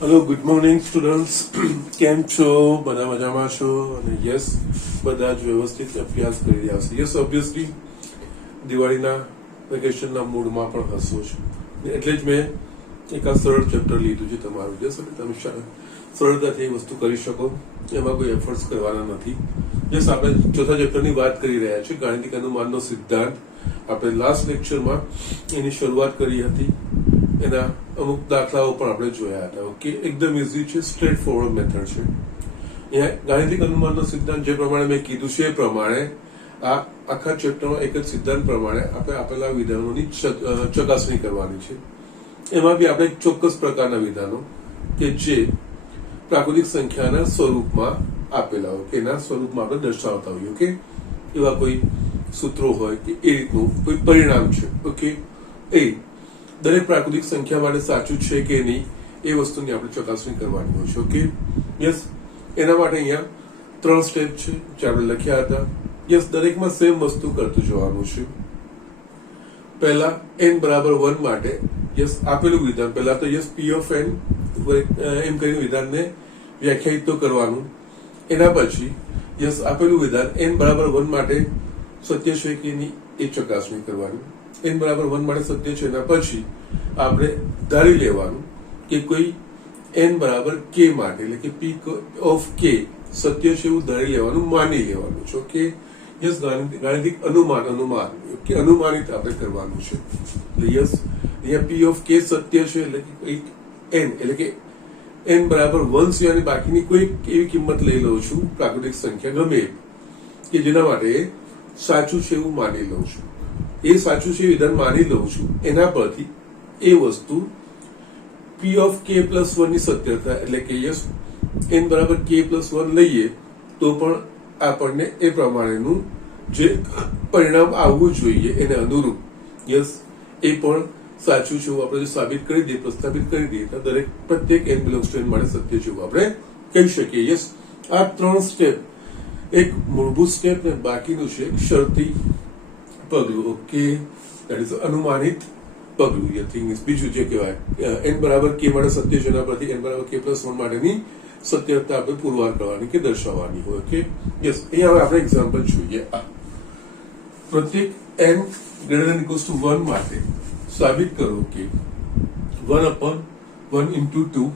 Hello good morning students. કેમ છો? બધા મજામાં છો? અને યસ, બધા જ વ્યવસ્થિત અભ્યાસ કરી રહ્યા છે. યસ, ઓબ્વિયસલી દિવાળીના વેકેશનના મૂડમાં પણ હસો છો, એટલે જ મેં એક આ સરળ ચેપ્ટર લીધું છે તમારું. યસ, એટલે તમે સરળતાથી એ વસ્તુ કરી શકો, એમાં કોઈ એફર્ટ્સ કરવાના નથી. યસ, આપણે ચોથા ચેપ્ટરની વાત કરી રહ્યા છીએ, ગાણિતિક અનુમાનનો સિદ્ધાંત. આપણે લાસ્ટ લેક્ચરમાં એની શરૂઆત કરી હતી, એના અમુક દાખલાઓ પણ આપણે જોયા હતા. ઓકે, એકદમ ઇઝી છે, સ્ટ્રેટ ફોરવર્ડ મેથડ છે. અહીંયા ગાણિતિક અનુમાનનો સિદ્ધાંત જે પ્રમાણે મેં કીધું છે એ પ્રમાણે આ આખા ચેપ્ટરમાં એક જ સિદ્ધાંત પ્રમાણે આપણે આપેલા વિધાનોની ચકાસણી કરવાની છે. એમાં બી આપણે ચોક્કસ પ્રકારના વિધાનો કે જે પ્રાકૃતિક સંખ્યાના સ્વરૂપમાં આપેલા હોય કે એના સ્વરૂપમાં આપણે દર્શાવતા હોઈએ. ઓકે, એવા કોઈ સૂત્રો હોય કે એ રીતનું કોઈ પરિણામ છે. ઓકે, એ દરેક પ્રાકૃતિક સંખ્યા માટે સાચું છે કે નહીં એ વસ્તુની આપણે ચકાસણી કરવાની હોય છે. ઓકે, યસ, એના માટે અહીંયા 3 સ્ટેપ છે જે આપણે લખ્યા હતા. યસ, દરેકમાં સેમ વસ્તુ કરતું જવાનું છે. પહેલા n બરાબર 1 માટે યસ આપેલું વિધાન પહેલા તો યસ p ઓફ n એમ કરીને વિધાનને વ્યાખ્યાયિત તો કરવાનું. એના પછી યસ આપેલું વિધાન n બરાબર 1 માટે સત્ય છે કે નહીં એ ચકાસણી કરવાની. n બરાબર 1 માટે સત્ય છે. એના પછી આપણે ધારી લેવાનું કે કોઈ n બરાબર k માટે એટલે કે p ઓફ k સત્ય છે એવું ધારી લેવાનું, માની લેવાનું છે. ઓકે, યસ, ગાણિતિક અનુમાન કે અનુમાનિત આપણે કરવાનું છે. એટલે યસ, અહીંયા p ઓફ k સત્ય છે એટલે કે n એટલે કે n બરાબર 1 સિવાયની બાકીની કોઈ એવી કિંમત લઈ લઉં છું પ્રાકૃતિક સંખ્યા ગમે કે જેના માટે સાચું છે એવું માની લઉં છું. એ સાચું છે વિધાન માની લઉં છું. એના પરથી એ વસ્તુ p ઓફ k પ્લસ 1 ની સત્યતા એટલે કે યસ n બરાબર k પ્લસ 1 લઈએ તો પણ આપણને એ પ્રમાણેનું જે પરિણામ આવવું જોઈએ એને અનુરૂપ યસ એ પણ સાચું છે એવું આપણે જો સાબિત કરી દઈએ, પ્રસ્થાપિત કરી દઈએ તો દરેક પ્રત્યેક n બિલોંગ્સ ટુ n માટે સત્ય છે એવું આપણે કહી શકીએ. યસ, આ 3 સ્ટેપ, એક મૂળભૂત સ્ટેપ ને બાકીનું છે એક શરતી પગલું. ઓકે, દેટ ઇઝ અનુમાનિત પગલું. બીજું જે કહેવાય n બરાબર k માટે સત્ય છે એના પરથી n બરાબર k પ્લસ 1 માટેની સત્યતા આપણે પુરવાર કરવાની કે દર્શાવવાની હોય. ઓકે, યસ, અહીંયા હવે આપણે એક્ઝામ્પલ જોઈએ. આ પ્રત્યેક n greater than equals to 1 માટે સાબિત કરો કે 1 upon 1 into 2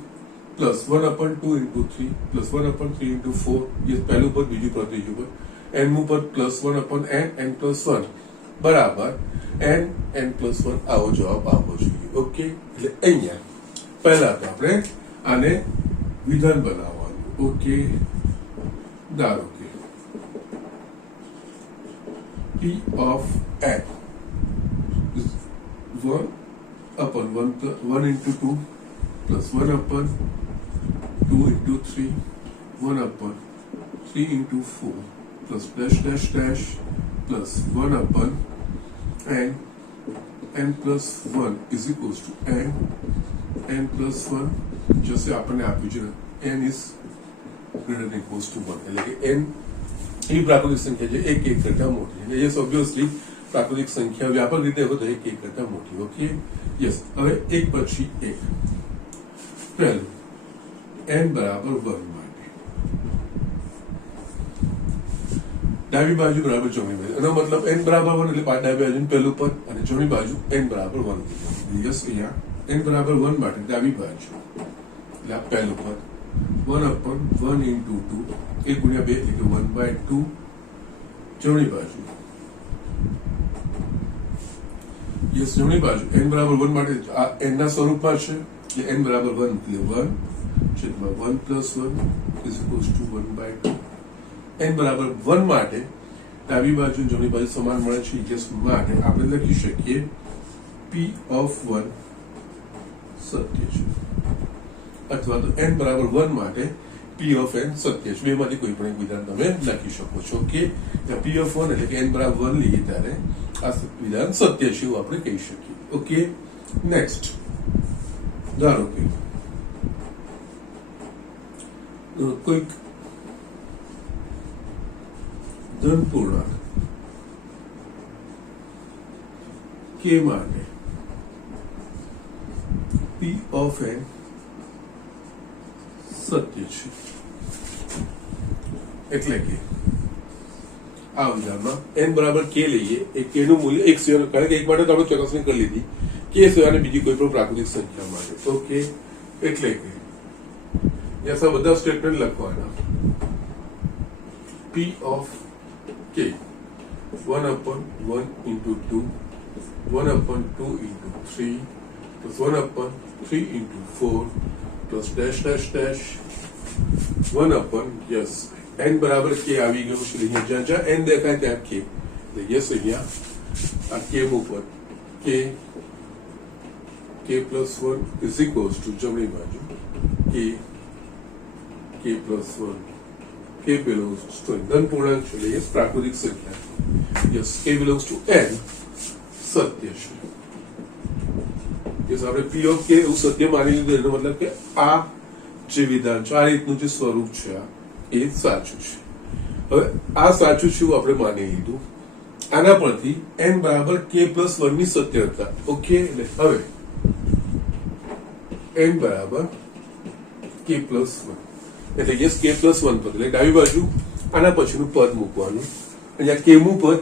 plus 1 upon 2 into 3 plus 1 upon 3 into 4. Yes, પહેલું પદ બીજું પદ ત્રીજું પદ n નું પદ પ્લસ 1 upon n પ્લસ 1 બરાબર n પ્લસ 1 આવો જવાબ આવવો જોઈએ. ઓકે, એટલે અહીંયા પહેલા તો આપણે આને વિધાન બનાવવાનું. ઓકે, ધારો કે p of n is 1 upon 1 into 2 plus 1 upon 2 into 3 1 upon 3 into 4 plus dash dash dash plus 1 upon n plus 1 is equals to n plus 1 जैसे आपने आप n is greater than equals to 1 એટલે કે n એ પ્રાકૃતિક સંખ્યા છે એક કરતા મોટી. એટલે યસ, ઓબ્વિયસલી પ્રાકૃતિક સંખ્યા વ્યાપક રીતે હોય તો એક કરતા મોટી. ઓકે, યસ, હવે એક પછી એક. પહેલું n બરાબર 1 માટે ડાબી બાજુ બરાબર જમણી બાજુ, એનો મતલબ n બરાબર 1 એટલે ડાબી બાજુ પહેલું પદ અને જમણી બાજુ n બરાબર 1. યસ, અહીંયા n બરાબર 1 માટે ડાબી બાજુ એટલે આ પહેલું પદ 1 upon 1 into 2 1 ગુણ્યા 2 એટલે કે 1/2. જમણી બાજુ યસ, જમણી બાજુ n બરાબર 1 માટે આ n ના સ્વરૂપમાં છે એટલે n બરાબર 1 એટલે 1 છેદમાં 1 plus 1 is equals to 1/2. n બરાબર 1 માટે ડાબી બાજુ જમણી બાજુ સમાન મળે છે. યસ, માટે આપણે લખી શકીએ p of 1 સત્ય છે અથવા તો n બરાબર 1 માટે p of n સત્ય છે. બેમાંથી કોઈ પણ એક વિધાન તમે લખી શકો છો. ઓકે, p of 1 એટલે કે n બરાબર 1 લઈએ ત્યારે આ વિધાન સત્ય છે એવું આપણે કહી શકીએ. ઓકે, નેક્સ્ટ ધારો કે કોઈક ધન પૂર્ણાંક k માટે p of n સત્ય છે. એટલે કે આ ઉદાહરણમાં n બરાબર k લઈએ, એ k નું મૂલ્ય એક સિવાય, કારણ કે એક માટે તો આપણે ચકાસણી કરી લીધી કે સિવાય બીજી કોઈ પણ પ્રાકૃતિક સંખ્યા માટે. ઓકે, એટલે કે આ બધા સ્ટેટમેન્ટ લખવાના. p of k 1/1 into 2 1/2 into 3 plus 1/3 into 4 plus dash dash dash 1/, yes, n બરાબર k આવી ગયું છે. અહીંયા જ્યાં જ્યાં n દેખાય ત્યાં k, એટલે યસ અહીંયા આ k ઉપર k plus 1 is equals to જમણી બાજુ k plus 1, k belongs to ધન પૂર્ણાંક છે, એટલે યસ પ્રાકૃતિક સંખ્યા, yes k belongs to n સત્ય છે. યસ આપણે p of k એવું સત્ય માની લીધું, એનો મતલબ કે આ જે વિધાન છે, આ રીતનું જે સ્વરૂપ છે એ સાચું છે. હવે આ સાચું છે આપણે માની લીધું. આના પરથી n બરાબર k plus 1 ની સત્યતા. ઓકે, એટલે હવે n બરાબર k plus 1, એટલે યસ k plus 1 પદ, એટલે ડાબી બાજુ આના પછીનું પદ મૂકવાનું. અહીંયા k મું પદ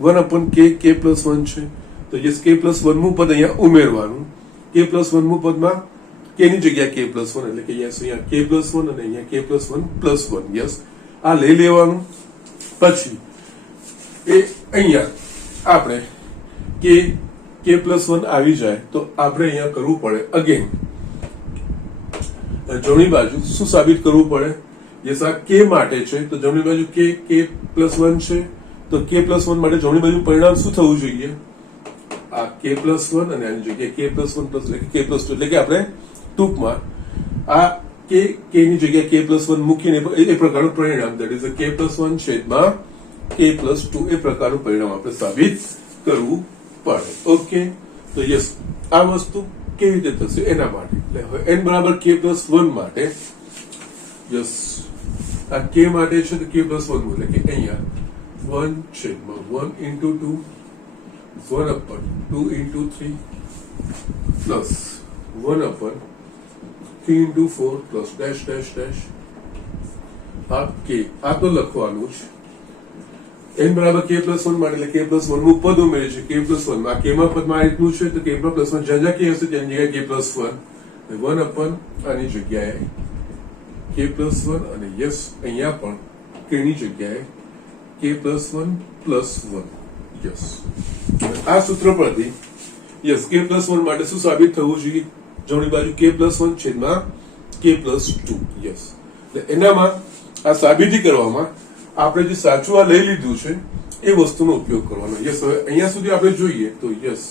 1/k k plus 1 છે, તો યસ k plus 1 મું પદ અહીંયા ઉમેરવાનું. k plus 1 મું પદમાં k ની જગ્યાએ k plus 1, એટલે કે યસ અહીંયા k plus 1 અને અહીંયા k plus 1 plus 1, યસ આ લઈ લેવાનું. પછી એ અહીંયા આપણે k plus 1 આવી જાય તો આપણે અહીંયા કરવું પડે અગેન જમણી બાજુ શું સાબિત કરવું પડે? યસ આ k માટે છે તો જમણી બાજુ k plus 1 છે, તો k plus 1 માટે જમણી બાજુ પરિણામ શું થવું જોઈએ? આ k plus 1 અને આની જગ્યાએ k plus 1 plus k plus 2, એટલે કે આપણે ટૂંકમાં આ k ની જગ્યાએ k plus 1 મૂકીને એ પ્રકારનું પરિણામ, that is k plus 1 છેદમાં k plus 2 એ પ્રકારનું પરિણામ આપણે સાબિત કરવું પડે. ઓકે, તો યસ આ વસ્તુ કેવી રીતે થશે એના માટે, એટલે હવે n બરાબર k plus 1 માટે યસ આ k માટે છે તો k plus 1 એટલે કે અહીંયા 1/1 into 2 1/2 into 3 plus 1/3 into 4 plus dash dash dash આ k આ તો લખવાનું જ. n બરાબર k plus 1 માટે, એટલે k plus 1 નું પદ ઉમેરે છે. k plus 1 માં k માં પદમાં આ રીતનું છે, તો k plus 1 જ્યાં જ્યાં k હશે ત્યાં જગ્યાએ k plus 1 આની જગ્યાએ k plus 1 અને યસ અહીંયા પણ k ની જગ્યાએ k plus 1 plus 1, યસ. આ સૂત્ર પરથી યસ k plus 1 માટે શું સાબિત થવું જોઈએ? જમણી બાજુ k plus 1 છેદમાં k plus 2, યસ. એટલે એનામાં આ સાબિતી કરવામાં આપણે જે સાચું આ લઈ લીધું છે એ વસ્તુનો ઉપયોગ કરવાનો. યસ, હવે અહીંયા સુધી આપણે જોઈએ તો yes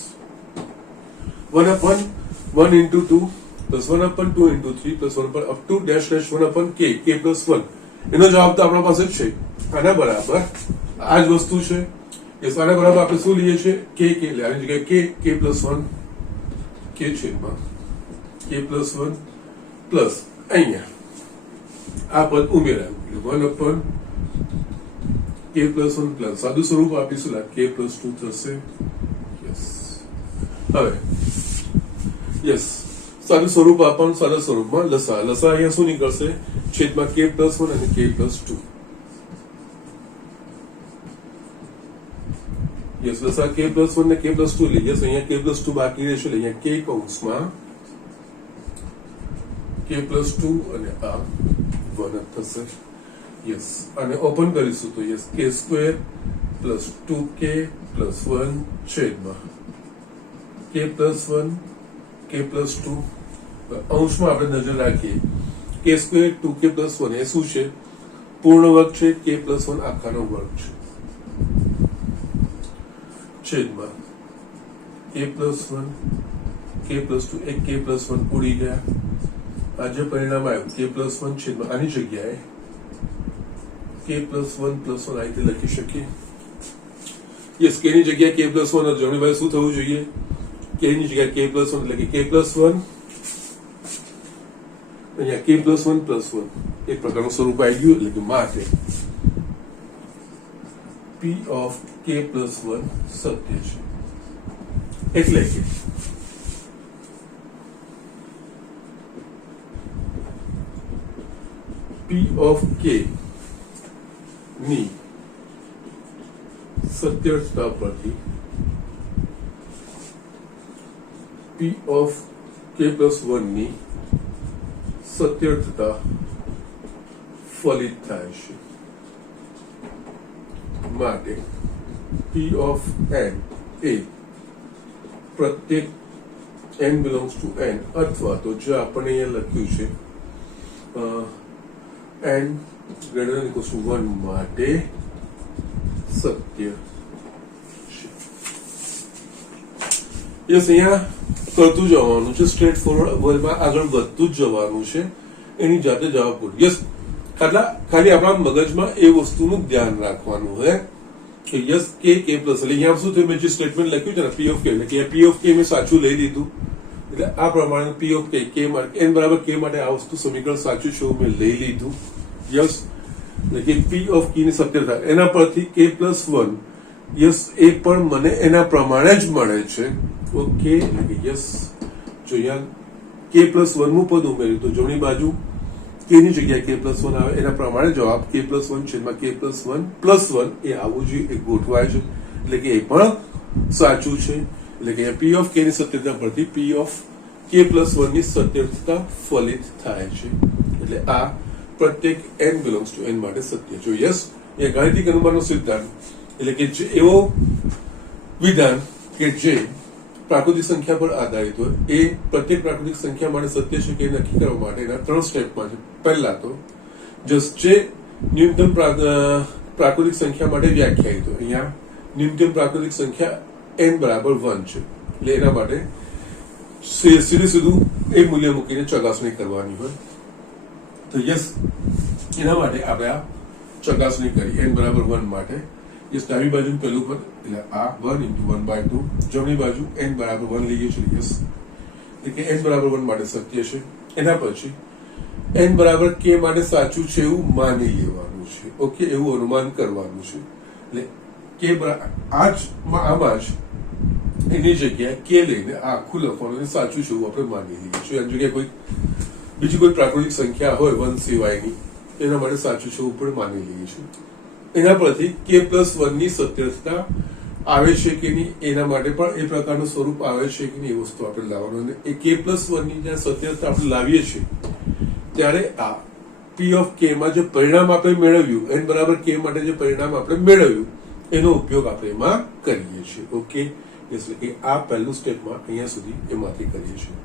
1/1 into 2 plus 1/2 into 3 plus 1/up to dash dash 1/k k plus 1, એનો જવાબ તો આપણા પાસે જ છે. આના બરાબર આ જ વસ્તુ છે. યસ, આના બરાબર આપણે શું લઈએ છીએ? k એટલે આની જગ્યાએ k plus 1 k છેદમાં k plus 1 પ્લસ અહીંયા આ પદ ઉમેરાયું એટલે 1/k plus 1 પ્લસ સાદું સ્વરૂપ આપીશું, k plus 2 થશે. યસ, હવે યસ સાદું સ્વરૂપ આપવાનું. સાદા સ્વરૂપમાં લસા અહીંયા શું નીકળશે? છેદમાં k plus 1 અને k plus 2. યસ, લસા k plus 1 ને k plus 2 એટલે યસ અહીંયા k plus 2 બાકી રહેશે, એટલે અહીંયા k કૌંસમાં k plus 2 અને આ 1 થશે. યસ, અને ઓપન કરીશું તો yes k square plus 2k plus 1 છેદમાં k plus 1 k plus 2. અંશમાં આપણે નજર રાખીએ k સ્ક્વેર 2k plus 1 એ શું છે? પૂર્ણ વર્ગ છે. k plus 1 આખાનો વર્ગ છે છેદમાં k plus 1 k plus 2 એક k plus 1 ઉડી ગયા. આ જે પરિણામ આવ્યું k plus 1 છેદમાં આની જગ્યાએ k plus 1 plus 1 આ રીતે લખી શકીએ. યસ, k ની જગ્યાએ k plus 1 જમણી બાજુ શું થવું જોઈએ? k ની જગ્યાએ k plus 1 એટલે કે k plus 1 અહીંયા k plus 1 plus 1 એક પ્રકારનું સ્વરૂપ આવી ગયું, એટલે કે માટે p of k plus 1 સત્ય છે. એટલે કે પી ઓફ કે ની સત્યર્થતા પરથી પી ઓફ કે પ્લસ 1 ની સત્યર્થતા ફલિત થાય છે માટે પી ઓફ એન એ પ્રત્યેક n belongs to n અથવા તો જે આપણે અહીંયા લખ્યું છે n greater than equals to 1 માટે સત્ય છે. યસ, અહીંયા કરતું જવાનું છે, સ્ટ્રેટ ફોરવર્ડ વર્ડમાં આગળ વધતું જ જવાનું છે, એની જાતે જવાબ પૂરું. યસ, ખાલી આપણા મગજમાં એ વસ્તુનું ધ્યાન રાખવાનું હોય કે યસ કે પ્લસ, એટલે અહીંયા શું થયું, મેં જે સ્ટેટમેન્ટ લખ્યું છે ને પી ઓફ કે, એટલે કે પી ઓફ કે મેં સાચું લઈ લીધું, એટલે આ પ્રમાણે પી ઓફ કે માટે એન બરાબર કે માટે આ વસ્તુ સમીકરણ સાચું છે મેં લઈ લીધું. યસ, એટલે કે પી ઓફ કી ની સત્યતા એના પરથી કે પ્લસ 1, યસ એ પણ મને એના પ્રમાણે જ મળે છે. ઓકે, એટલે કે યસ જો અહીંયા કે પ્લસ 1 નું પદ ઉમેર્યું તો જમણી બાજુ કે ની જગ્યાએ કે પ્લસ 1 આવે, એના પ્રમાણે જવાબ કે પ્લસ 1 છેદમાં કે પ્લસ 1 પ્લસ 1 એ આવવું જોઈએ, એ ગોઠવાય છે, એટલે કે એ પણ સાચું છે. એટલે કે પી ઓફ કે ની સત્યતા પરથી પી ઓફ કે પ્લસ 1 ની સત્યતા ફલિત થાય છે, એટલે આ પ્રત્યેક n belongs to n માટે સત્ય છે. યસ, એ ગાણિતિક અનુમાનનો સિદ્ધાંત, એટલે કે જે એવો વિધાન કે જે પ્રાકૃતિક સંખ્યા પર આધારિત હોય એ પ્રત્યેક પ્રાકૃતિક સંખ્યા માટે સત્ય છે કે નક્કી કરવા માટેના 3 સ્ટેપમાં છે. પહેલા તો જે ન્યૂનતમ પ્રાકૃતિક સંખ્યા માટે વ્યાખ્યાયિત હોય, અહીંયા ન્યૂનતમ પ્રાકૃતિક સંખ્યા n બરાબર 1 છે, એટલે એના માટે સીધું એ મૂલ્ય મૂકીને ચકાસણી કરવાની હોય. તો યસ, એના માટે આપણે આ ચકાસણી કરી n બરાબર 1 માટે. યસ, ડાબી બાજુ પહેલું પદ એટલે આ 1 into 1/2, જમણી બાજુ n બરાબર 1 લઈએ છીએ. યસ, એટલે કે n બરાબર 1 માટે સત્ય છે. એના પછી n બરાબર k માટે સાચું છે એવું માની લેવાનું છે. ઓકે, એવું અનુમાન કરવાનું છે, એટલે કે આમાં જ એની જગ્યાએ કે લઈને આ આખું લખવાનું સાચું છે એવું આપણે માની લઈએ છીએ. એની જગ્યાએ કોઈ બીજી કોઈ પ્રાકૃતિક સંખ્યા હોય 1 સિવાયની, એના માટે સાચું છે એવું પણ માની લઈએ છીએ. એના પરથી કે પ્લસ 1 ની સત્યતા આવે છે કે નહીં, એના માટે પણ એ પ્રકારનું સ્વરૂપ આવે છે કે નહીં એ વસ્તુ આપણે લાવવાનું, અને એ કે પ્લસ 1 ની જ્યાં સત્યતા આપણે લાવીએ છીએ ત્યારે આ પી ઓફ કે માં જે પરિણામ આપણે મેળવ્યું, n બરાબર કે માટે જે પરિણામ આપણે મેળવ્યું એનો ઉપયોગ આપણે એમાં કરીએ છીએ. ઓકે, એટલે કે આ પહેલું સ્ટેપમાં અહીંયા સુધી એમાંથી કરીએ છીએ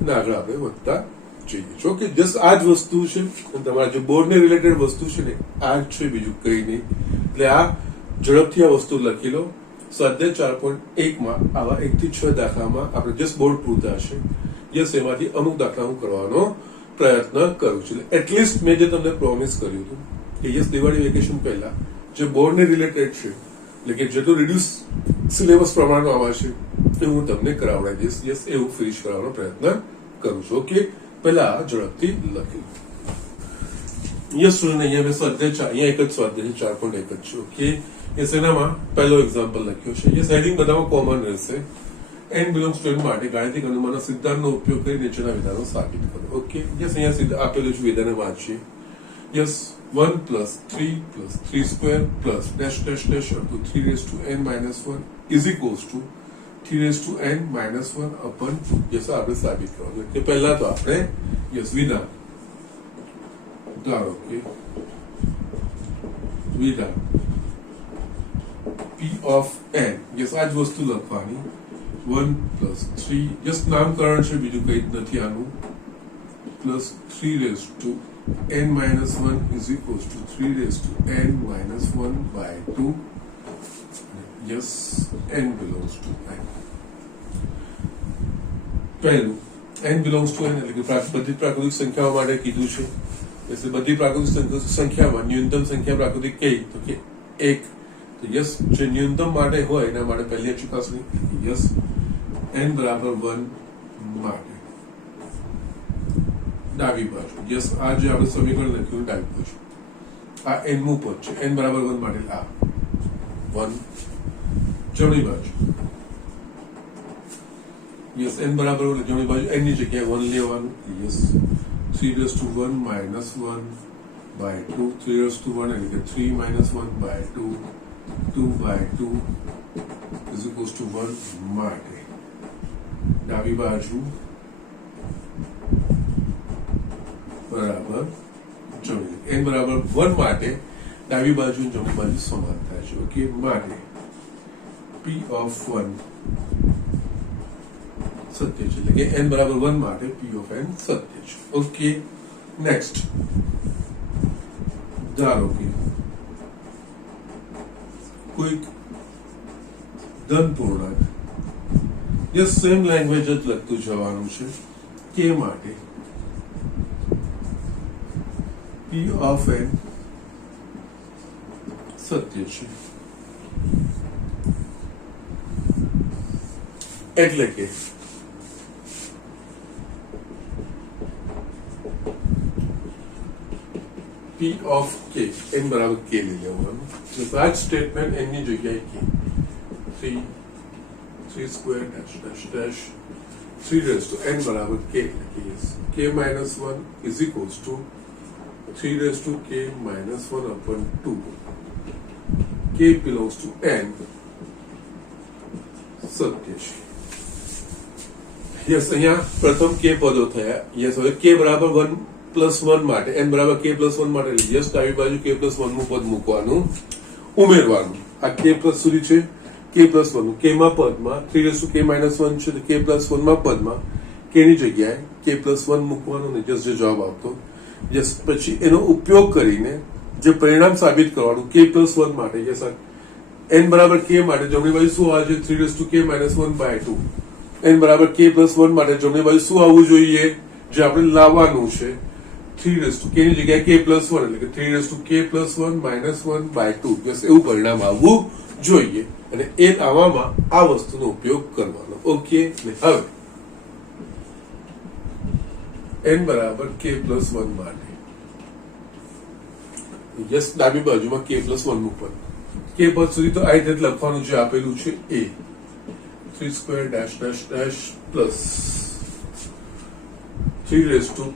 અને આગળ આપણે વધતા જઈએ છીએ. ઓકે, જસ્ટ આ જ વસ્તુ છે, તમારા જે બોર્ડને રિલેટેડ વસ્તુ છે ને આ જ છે, બીજું કંઈ નહીં. એટલે આ ઝડપથી આ વસ્તુ લખી લો. સ્વાધ્યાય 4.1 માં આવા 1 થી 6 દાખલામાં આપણે જસ્ટ બોર્ડ પૂરતા છે. યસ, એમાંથી અમુક દાખલા હું કરવાનો પ્રયત્ન કરું છું. એટલીસ્ટ મેં જે તમને પ્રોમિસ કર્યું હતું કે યસ દિવાળી વેકેશન પહેલા જે બોર્ડને રિલેટેડ છે, એટલે કે જેટલું રિડ્યુસ સિલેબસ પ્રમાણમાં આવે છે એ હું તમને કરાવડાવી દઈશ. યસ, એવું ફિનિશ કરવાનો પ્રયત્ન કરું છું. ઓકે, પહેલા ઝડપથી લખી યસ સ્ટુડન્ટ, અહીંયા મેં સ્વાધ્યાય અહીંયા એક જ સ્વાધ્યાય 4.1 જ છે. ઓકે, યસ, એનામાં પહેલો એક્ઝામ્પલ લખ્યો છે. યસ, હેડિંગ બધામાં કોમન રહેશે. n belongs to n માટે ગાણિતિક અનુમાનના સિદ્ધાંતનો ઉપયોગ કરી નીચેના વિધાનો સાબિત કરો. ઓકે, યસ, અહીંયા સીધા આપેલું છે, વિધાને વાંચીએ. Yes, 1 plus 3 plus 3 square plus dash dash dash up to 3 raised to n minus 1 is equals to 3 raised to n minus 1 upon 2. Yes, આપણે સાબિત કરવાનું કે પહેલા તો આપણે યસ વિધાન ધારો કે વિધાન p of n, યસ આ જ વસ્તુ લખવાની 1 plus 3, જસ્ટ નામકરણ છે, બીજું કંઈ જ નથી આનું, plus 3 raised to n minus 1 is equals to 3 raised to n minus 1 by 2. Yes, n belongs to n. પહેલું n belongs to n એટલે કે બધી પ્રાકૃતિક સંખ્યાઓ માટે કીધું છે. એટલે બધી પ્રાકૃતિક સંખ્યામાં ન્યૂનતમ સંખ્યા પ્રાકૃતિક કઈ તો કે 1. તો યસ, જે ન્યૂનતમ માટે હોય એના માટે પહેલી ચકાસણી યસ n બરાબર 1 માટે ડાબી બાજુ. યસ, આ જે આપણે સમીકરણ લખ્યું ડાબી બાજુ આ n મું પદ છે, n બરાબર 1 માટે આ 1. જમણી બાજુ યસ n બરાબર જમણી બાજુ n ની જગ્યાએ 1 લેવાનું. Yes, 3 raised to 1 minus 1 by 2, 3 raised to 1 એટલે કે 3 minus 1 by 2, 2 by 2 is equals to 1 માટે ડાબી બાજુ બરાબર જમણી n બરાબર 1 માટે ડાબી બાજુ જમણી બાજુ સમાન થાય છે ઓકે માટે p of 1 સત્ય છે એટલે કે n બરાબર 1 માટે p of n સત્ય છે ઓકે નેક્સ્ટ ધારો કે કોઈક ધન પૂર્ણાંક જે સેમ લેંગ્વેજ જ લખતું જવાનું છે કે માટે p of n સત્ય છે એટલે કે p of k n બરાબર k લઈ લેવાનું તો આ સ્ટેટમેન્ટ n ની જગ્યાએ k 3 square dash dash dash 3 raised to n બરાબર k લખીએ k minus 1 is equals to 3 raised to k minus 1 upon 2 k belongs to n સત્ય છે યસ અહીંયા પ્રથમ k પદો થયા યસ હવે k બરાબર 1 plus 1 માટે n બરાબર k plus 1 માટે યસ ડાબી બાજુ k plus 1 નું પદ મૂકવાનું ઉમેરવાનું આ k plus સુધી છે k plus 1 નું k માં પદમાં 3 raised to k minus 1 છે તો k plus 1 માં પદમાં k ની જગ્યાએ k plus 1 મૂકવાનું ને જસ્ટ જે જવાબ આપતો યસ પછી એનો ઉપયોગ કરીને જે પરિણામ સાબિત કરવાનું k plus 1 માટે યસ n બરાબર k માટે જમણી બાજુ શું આવે છે 3 raised to k minus 1 by 2 n બરાબર k plus 1 માટે જમણી બાજુ શું આવવું જોઈએ જે આપણે લાવવાનું છે 3 raised to k ની જગ્યાએ k plus 1 એટલે કે 3 raised to k plus 1 minus 1 by 2 yes એવું પરિણામ આવવું જોઈએ અને એ આવવામાં આ વસ્તુનો ઉપયોગ કરવાનો ઓકે એટલે હવે n બરાબર k plus 1 માટે યસ ડાબી બાજુમાં k plus 1 મૂકવાનું k પદ સુધી તો આ રીતે લખવાનું જે આપેલું છે a 3 square dash dash dash plus 3 raised to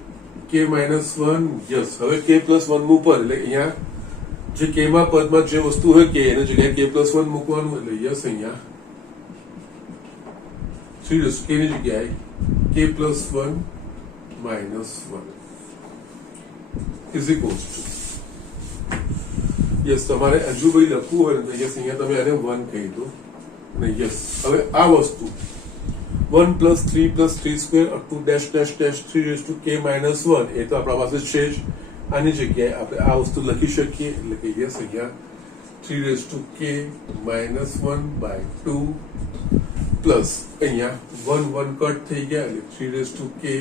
k minus 1 yes હવે k plus 1 નું પદ એટલે અહીંયા જે k માં પદમાં જે વસ્તુ હોય કે એની જગ્યાએ k plus 1 મૂકવાનું એટલે યસ અહીંયા 3 raised to k ની જગ્યાએ k plus 1 minus 1 is equals to yes તમારે હજુ ભાઈ લખવું હોય ને યસ અહીંયા તમે આને 1 કહી દો અને યસ હવે આ વસ્તુ 1 plus 3 plus 3 square up to dash dash dash 3 raised to k minus 1 એ તો આપણા પાસે છે જ આની જગ્યાએ આપણે આ વસ્તુ લખી શકીએ એટલે કે યસ અહીંયા 3 raised to k minus 1 by 2 plus અહીંયા 1 1 કટ થઈ ગયા એટલે 3 raised to k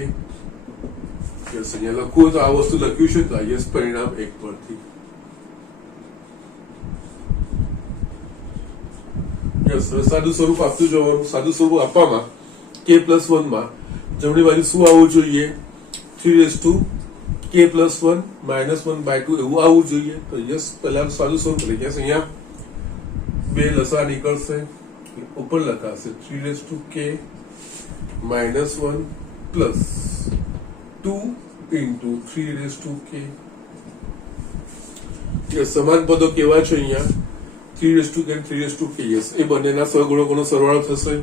યસ અહીંયા લખવું તો આ વસ્તુ લખ્યું છે તો યસ પરિણામ 1 પરથી યસ સાદું સ્વરૂપ આપતું જવાનું સાદું સ્વરૂપ આપવામાં k plus 1 માં જમણી બાજુ શું આવવું જોઈએ 3 raised to k plus 1 minus 1 by 2 એવું આવવું જોઈએ તો યસ પહેલા સાદું સ્વરૂપ એટલે યસ અહીંયા બે લસા નીકળશે ઉપર લખાશે 3 raised to k minus 1 plus 2 into 3 raised to k yes સમાન પદો કેવા છે અહીંયા 3 raised to k and 3 raised to k yes એ બંનેના સહગુણકોનો સરવાળો થશે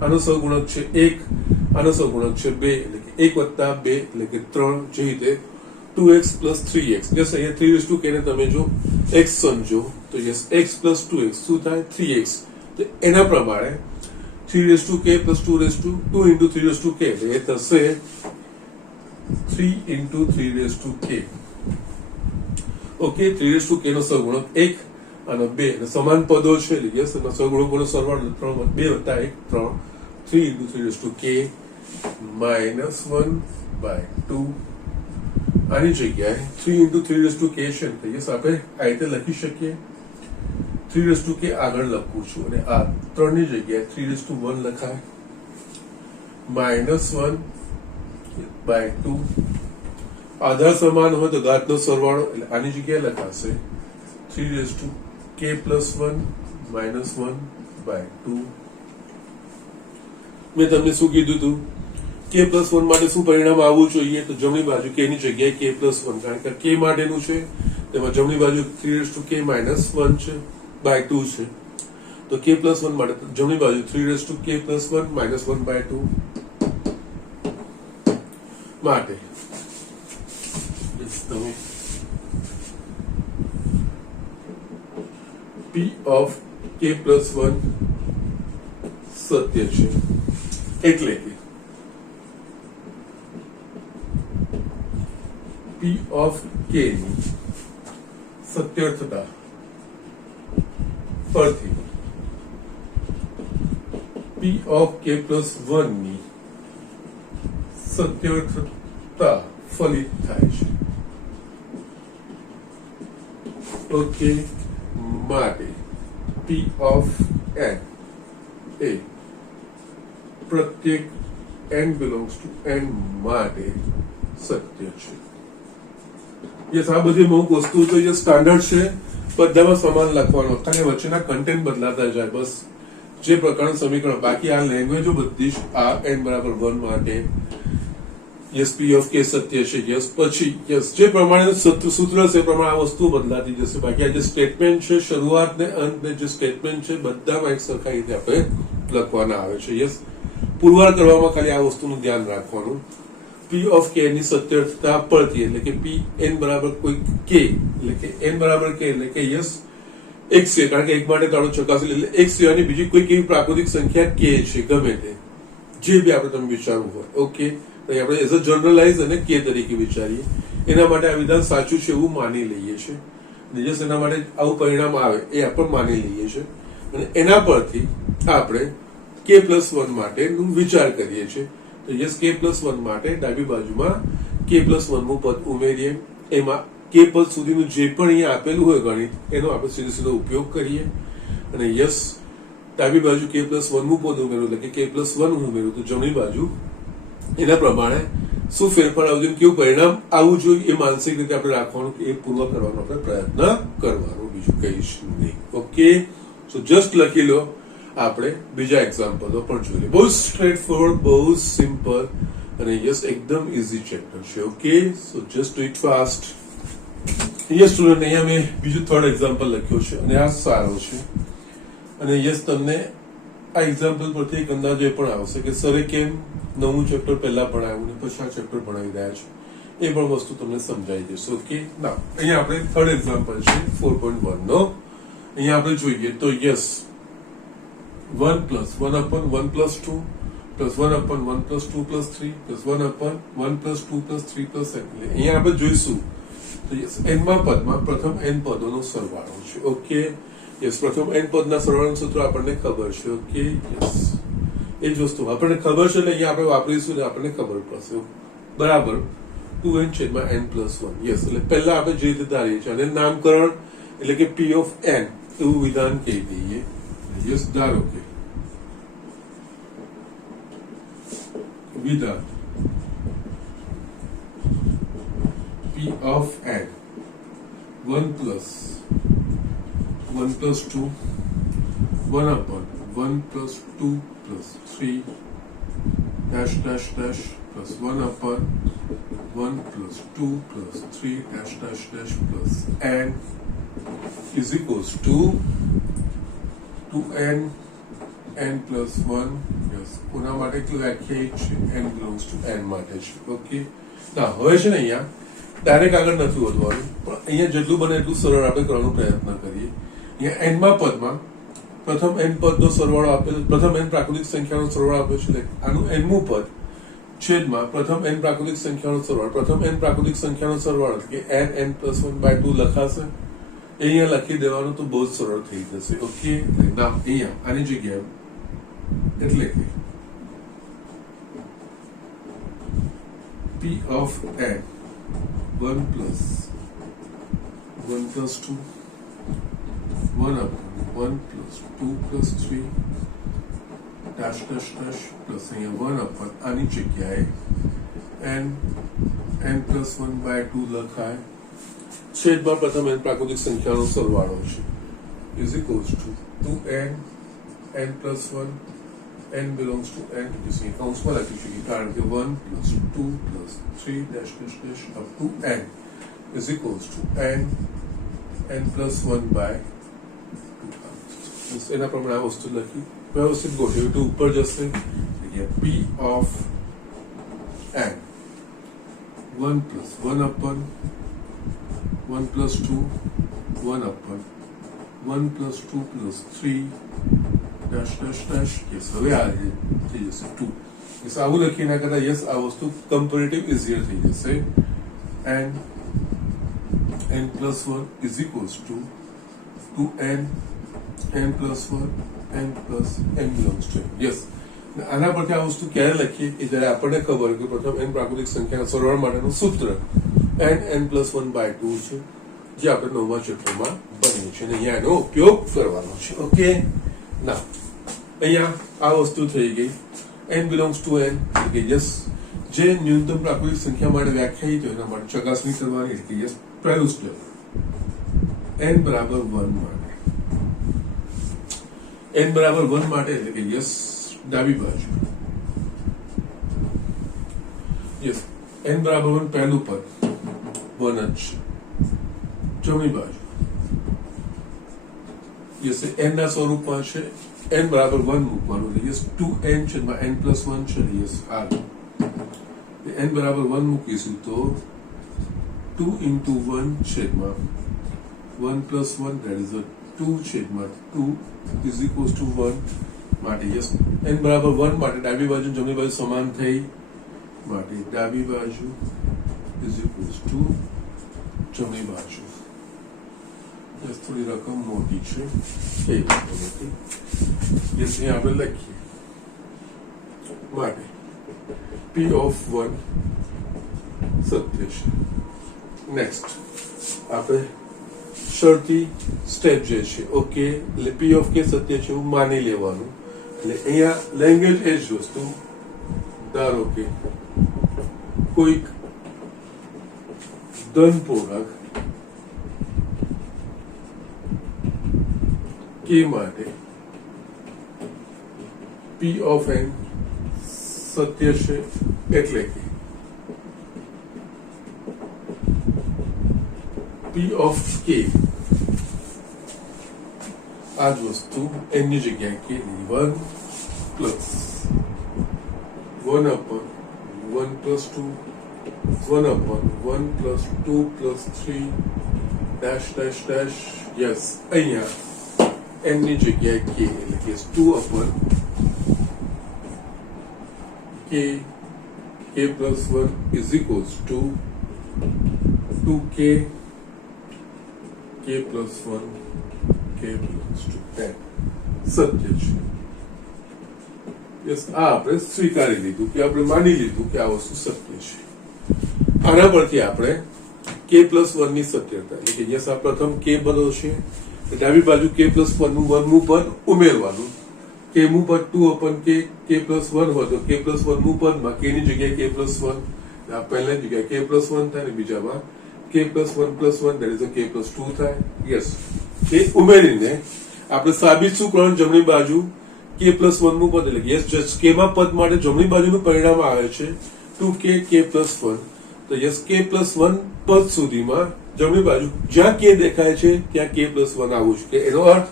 આનો સહગુણક છે 1 આનો સહગુણક છે 2 એટલે કે 1 વત્તા 2 એટલે કે 3 જે રીતે 2x plus 3x યસ અહીંયા 3 raised to k ને તમે જો x સમજો તો યસ x plus 2x શું થાય 3x તો એના પ્રમાણે 3 raised to k plus 2 raised to 2 into 3 raised to k એટલે એ થશે 3 into 3 raised to k okay 3 raised to k નો સહગુણક 1 અને 2 એટલે સમાન પદો છે એટલે યસ એનો સહગુણકોનો સરવાળો 3 2 વત્તા 1 3 3 into 3 raised to k minus 1 by 2 આની જગ્યાએ 3 into 3 raised to k છે તો યસ આપણે આ રીતે લખી શકીએ 3 raised to k આગળ લખું છું અને આ 3 ની જગ્યાએ 3 raised to 1 લખાય minus 1 by 2 આધાર સમાન હોય તો ઘાતનો સરવાળો એટલે આની જગ્યાએ લખાશે 3 raised to k plus 1 minus 1 by 2 મેં તમને શું કીધું હતું કે પ્લસ વન માટે શું પરિણામ આવવું જોઈએ? તો જમણી બાજુ કે ની જગ્યાએ કે પ્લસ વન, કારણ કે કે માટેનું છે તેમાં જમણી બાજુ 3 - k - 1 છે બાય 2 છે. તો કે પ્લસ વન માટે જમણી બાજુ 3 k + 1 - 1/2 માટે તમે p of k + 1 સત્ય છે, એટલે કે p of k ની સત્યર્થતા પરથી p of k + 1 ની સત્યર્થતા ફલિત થાય છે. ઓકે, માટે p of n એ પ્રત્યેક n belongs to n માટે સત્ય છે. યસ, આ બધી અમુક વસ્તુઓ તો જે સ્ટાન્ડર્ડ છે બધામાં સમાન લખવાનો, ખાલી વચ્ચેના કન્ટેન્ટ બદલાતા જાય, બસ જે પ્રકારનું સમીકરણ. બાકી આ લેંગ્વેજો બધી જ આ n = 1 માટે યસ p of k સત્ય છે. યસ, પછી યસ જે પ્રમાણે સૂત્ર છે પ્રમાણે આ વસ્તુ બદલાતી જશે. બાકી આ જે સ્ટેટમેન્ટ છે, શરૂઆત ને અંત ને જે સ્ટેટમેન્ટ છે બધામાં એક સરખા રીતે આપણે લખવાના આવે છે. યસ, પુરવાર કરવામાં ખાલી આ વસ્તુનું ધ્યાન રાખવાનું. p of k ની સત્યર્થતા પરથી, એટલે કે p n બરાબર કોઈ k, એટલે કે n બરાબર k, એટલે કે યસ x છે, કારણ કે એક માટે તાળું ચકાસી, એટલે x સિવાયની બીજી કોઈ કેવી પ્રાકૃતિક સંખ્યા k છે, ગમે તે જે બી આપણે તમે વિચારવું હોય. ઓકે, આપણે એઝ અ જનરલાઇઝ અને કે તરીકે વિચારીએ. એના માટે આ વિધાન સાચું છે એવું માની લઈએ છીએ, અને જસ્ટ એના માટે આવું પરિણામ આવે એ આપણે માની લઈએ છીએ, અને એના પરથી આપણે k + 1 માટેનું વિચાર કરીએ છીએ. તો યસ, k + 1 માટે ડાબી બાજુમાં k + 1 નું પદ ઉમેરીએ, એમાં k પદ સુધીનું જે પણ અહીંયા આપેલું હોય ગણિત એનો આપણે સીધો ઉપયોગ કરીએ, અને યસ ડાબી બાજુ k + 1 નું પદ ઉમેર્યું, એટલે કે k + 1 ઉમેર્યું, તો જમણી બાજુ એના પ્રમાણે શું ફેરફાર આવજો, કેવું પરિણામ આવવું જોઈએ એ માનસિક રીતે આપણે રાખવાનું, એ પૂર્વ કરવાનો આપણે પ્રયત્ન કરવાનો, બીજું કહીશ નહીં. ઓકે, સો જસ્ટ લખી લો. આપણે બીજા એક્ઝામ્પલો પણ જોઈ લે. બહુ સ્ટ્રેટ ફોરવર્ડ, બહુ સિમ્પલ અને યસ એકદમ ઇઝી ચેપ્ટર છે. Okay, so just do it fast. Yes student, અહીંયા મેં બીજું 3rd એક્ઝામ્પલ લખ્યો છે, અને આ સારો છે, અને યસ તમને આ એક્ઝામ્પલ પરથી એક અંદાજો એ પણ આવશે કે સરે કેમ 9મું ચેપ્ટર પહેલા ભણાવ્યું ને પછી આ ચેપ્ટર ભણાવી રહ્યા છે, એ પણ વસ્તુ તમને સમજાઈ જશે. ઓકે, ના અહીંયા આપણે 3rd એક્ઝામ્પલ છે 4.1 નો. અહીંયા આપણે જોઈએ તો યસ 1 + 1/1 + 2 + 1/1 + 2 + 3 + 1/1 + 2 + 3 + 7. અહીંયા આપણે જોઈશું તો યસ n માં પદમાં પ્રથમ n પદોનો સરવાળો છે. ઓકે, યસ પ્રથમ n પદના સરવાળાનું સૂત્ર આપણને ખબર છે. ઓકે, યસ એ જ વસ્તુ આપણને ખબર છે, એટલે અહીંયા આપણે વાપરીશું ને આપણને ખબર પડશે. બરાબર 2n/n + 1. યસ, એટલે પહેલા આપણે જે રીતે ધારીએ છીએ, અને નામકરણ એટલે કે p of n એવું વિધાન કહી દઈએ. યસ, ધારો કે વિધાન p of n 1 + 1 + 2 1/1 + 2 + 3 dash dash dash plus 1/1 + 2 + 3 dash dash dash plus n is equals to 2n n + 1. yes, કોના માટે એટલું વ્યાખ્યાયિત છે, n belongs to n માટે છે. ઓકે, ના હવે છે ને અહીંયા ડાયરેક્ટ આગળ નથી વધવાનું, પણ અહીંયા જેટલું બને એટલું સરળ આપણે કરવાનો પ્રયત્ન કરીએ. અહીંયા n માં પદમાં પ્રથમ n પદનો સરવાળો આપેલો, પ્રથમ n પ્રાકૃતિક સંખ્યાનો સરવાળો આપ્યો છે, આનું nમું પદ છેદમાં પ્રથમ n પ્રાકૃતિક સંખ્યાનો સરવાળો, પ્રથમ n પ્રાકૃતિક સંખ્યાનો સરવાળો એટલે કે n + 1/2 લખાશે. અહીંયા લખી દેવાનું તો બહુ જ સરળ થઈ જશે. ઓકે, ના અહીંયા આની જગ્યાએ એટલે કે p of n 1 + 1 + 2 1/1 + 2 + 3 dash dash dash plus અહીંયા 1/, આની જગ્યાએ n + 1/2 લખાય. છેદમાં પ્રથમ n પ્રાકૃતિક સંખ્યાનો સરવાળો છે is equals to 2n n + 1 n belongs to n इसमें कौंसમાં લખી શકીએ કારણ કે 1 plus 2 plus 3 dash dash dash up to n is equals to n plus 1 by 2 એના પ્રમાણે આ વસ્તુ લખી વ્યવસ્થિત ગોઠવી તો ઉપર જશે p of n 1 plus 1 upon 1 plus 2 1 upon 1 plus 2 plus 3 dash dash dash yes હવે આ થઈ જશે 2 yes આવું લખી ના કરતા yes આ વસ્તુ કમ્પેરેટિવ ઇઝીયર થઈ જશે n plus 1 is equals to 2n plus 1 n plus n belongs to n yes આના પરથી આ વસ્તુ ક્યારે લખીએ કે જ્યારે આપણને ખબર કે પ્રથમ n પ્રાકૃતિક સંખ્યાના સરવાળા માટેનું સૂત્ર n plus 1 by 2 છે જે આપણે નવમા ચેપ્ટરમાં ભણીએ છીએ અને અહીંયા એનો ઉપયોગ કરવાનો છે ઓકે ના અહીંયા આ વસ્તુ થઈ ગઈ n belongs to n એટલે યસ જે ન્યૂનતમ પ્રાકૃતિક સંખ્યા માટે વ્યાખ્યાયિત હોય એના માટે ચકાસણી કરવાની એટલે યસ પહેલું સ્ટેપ n બરાબર 1 માટે n બરાબર 1 માટે એટલે કે યસ ડાબી બાજુ યસ n બરાબર 1 પહેલું પદ 1 જ છે જમણી બાજુ યસ n ના સ્વરૂપમાં છે n બરાબર 1 મૂકવાનું એટલે યસ 2n છે n plus 1 છે યસ આ n બરાબર 1 મૂકીશું તો 2 into 1 છેદમાં 1 plus 1 that is a 2 છેદમાં 2 is equals to 1 માટે યસ n બરાબર 1 માટે ડાબી બાજુ જમણી બાજુ સમાન થઈ માટે ડાબી બાજુ is equals to જમણી બાજુ યસ થોડી રકમ મોટી છે એ મોટી યસ અહીં આપણે લખીએ માટે p of 1 સત્ય છે નેક્સ્ટ આપણે શરતી સ્ટેપ જે છે ઓકે એટલે p of k સત્ય છે એવું માની લેવાનું એટલે અહીંયા લેંગ્વેજ એ જ વસ્તુ ધારો કે કોઈક ધન પૂર્ણાંક k માટે p of n સત્ય છે એટલે કે p of k આ જ વસ્તુ n ની જગ્યાએ k 1 plus 1 upon 1 plus 2 1 upon 1 plus 2 plus 3 dash dash dash yes અહીંયા n ની જગ્યાએ k એટલે કે 2 upon k plus 1 is equals to 2k k plus 1 k belongs to n સત્ય છે યસ આ આપણે સ્વીકારી લીધું કે આપણે માની લીધું કે આ વસ્તુ સત્ય છે આના પરથી આપણે k plus 1 ની સત્યતા એટલે કે યસ આ પ્રથમ k બનો છે ડાબી બાજુ k plus 1 નું વર્ગમૂળ પદ ઉમેરવાનું k મું પદ 2 upon k plus 1 હોય તો k plus 1 મું પદમાં k ની જગ્યાએ k plus 1 આ પહેલાની જગ્યાએ k plus 1 થાય ને બીજામાં k plus 1 plus 1 that is a k plus 2 થાય યસ એ ઉમેરીને આપણે સાબિત શું કરવાનું જમણી બાજુ k plus 1 નું પદ એટલે યસ જસ્ટ k માં પદ માટે જમણી બાજુનું પરિણામ આવે છે 2k k plus 1 તો યસ k plus 1 પદ સુધીમાં જમણી બાજુ જ્યાં k દેખાય છે ત્યાં k plus 1 આવવું છે એનો અર્થ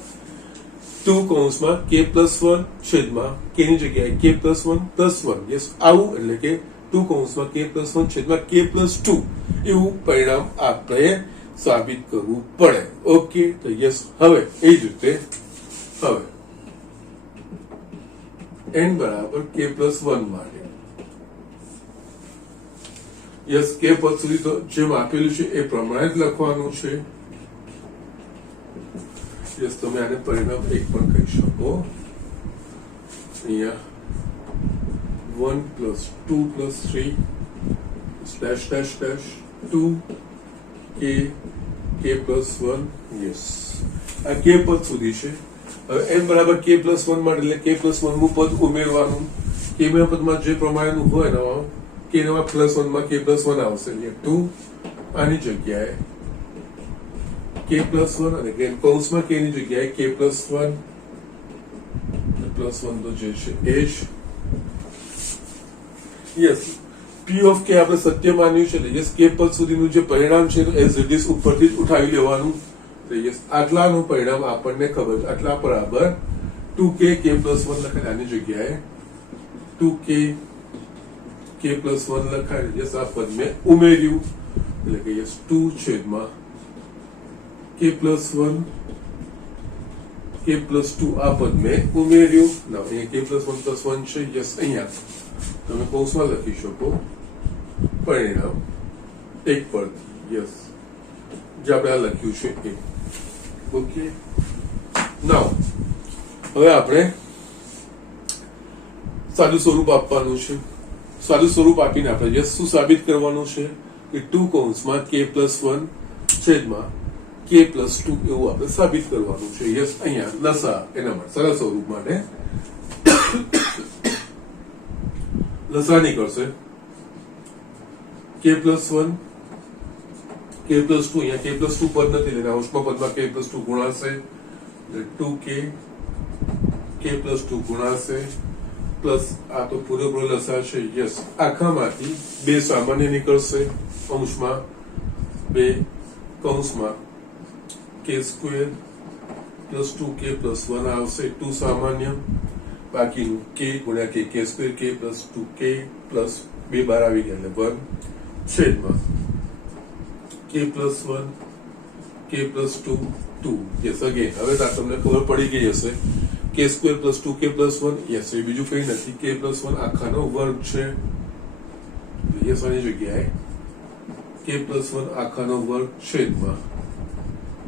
2 કૌંસમાં k plus 1 છેદમાં k ની જગ્યાએ k plus 1 plus 1 યસ આવું એટલે કે 2 કૌંસમાં k plus 1 છેદમાં k plus 2 એવું પરિણામ આપણે સાબિત કરવું પડે ઓકે તો યસ હવે એ જ રીતે હવે n બરાબર k plus 1 માટે યસ k પદ સુધી તો જેમ આપેલું છે એ પ્રમાણે જ લખવાનું છે યસ તમે આને પરિણામ 1 પણ કહી શકો અહીંયા 1 plus 2 plus 3 dash dash dash 2 k plus 1 yes આ k પદ સુધી છે હવે n બરાબર k plus 1 માટે એટલે k plus 1 નું પદ ઉમેરવાનું k ના પદમાં જે પ્રમાણેનું હોય ને k ના plus 1 માં k plus 1 આવશે એટલે 2 આની જગ્યાએ k plus 1 અને again કૌંસમાં k ની જગ્યાએ k plus 1 પ્લસ 1 તો જે છે એ જ. યસ, પી ઓફ કે આપણે સત્ય માન્યું છે, યસ કે પદ સુધીનું જે પરિણામ છે એઝ ઇટ ઇઝ ઉપરથી જ ઉઠાવી લેવાનું. યસ, આટલાનું પરિણામ આપણને ખબર છે, આટલા બરાબર 2k k પ્લસ 1 લખાય, આની જગ્યાએ 2k k પ્લસ 1 લખાય. યસ, આ પદ મેં ઉમેર્યું એટલે કે યસ 2 છેદમાં k પ્લસ 1 k પ્લસ 2 આ પદ મેં ઉમેર્યું. ના, અહીંયા k પ્લસ 1 પ્લસ 1 છે. યસ, અહીંયા તમે કૌંસમાં લખી શકો પરિણામ એક પરથી. યસ, જે આપણે આ લખ્યું છે એ. ઓકે, નાઉ હવે આપણે સાદું સ્વરૂપ આપવાનું છે. સાદું સ્વરૂપ આપીને આપણે યસ શું સાબિત કરવાનું છે કે 2 કૌંસમાં k પ્લસ 1 છેદમાં k પ્લસ 2 એવું આપણે સાબિત કરવાનું છે. યસ, અહીંયા લસા એના માટે સરળ સ્વરૂપ માટે લસા નીકળશે k પ્લસ 1 k પ્લસ 2, અહીંયા k પ્લસ 2 પદ નથી એટલે અંશમાં પદમાં k પ્લસ 2 ગુણાશે એટલે 2k k પ્લસ 2 ગુણાશે પ્લસ આ તો પૂરેપૂરો લસા છે. યસ, આખામાંથી 2 સામાન્ય નીકળશે, અંશમાં 2 કૌંસમાં k square plus 2k plus 1 આવશે, 2 સામાન્ય, બાકીનું k ગુણ્યા k square k plus 2k plus 2 બાર આવી ગયા એટલે 1 છેદમાં k plus 1 k plus 2 2. Yes, again હવે તમને ખબર પડી ગઈ હશે k square plus 2k plus 1. Yes, એ બીજું કંઈ નથી, k પ્લસ 1 આખાનો વર્ગ છે. યસ, આની જગ્યાએ k પ્લસ 1 આખાનો વર્ગ છેદમાં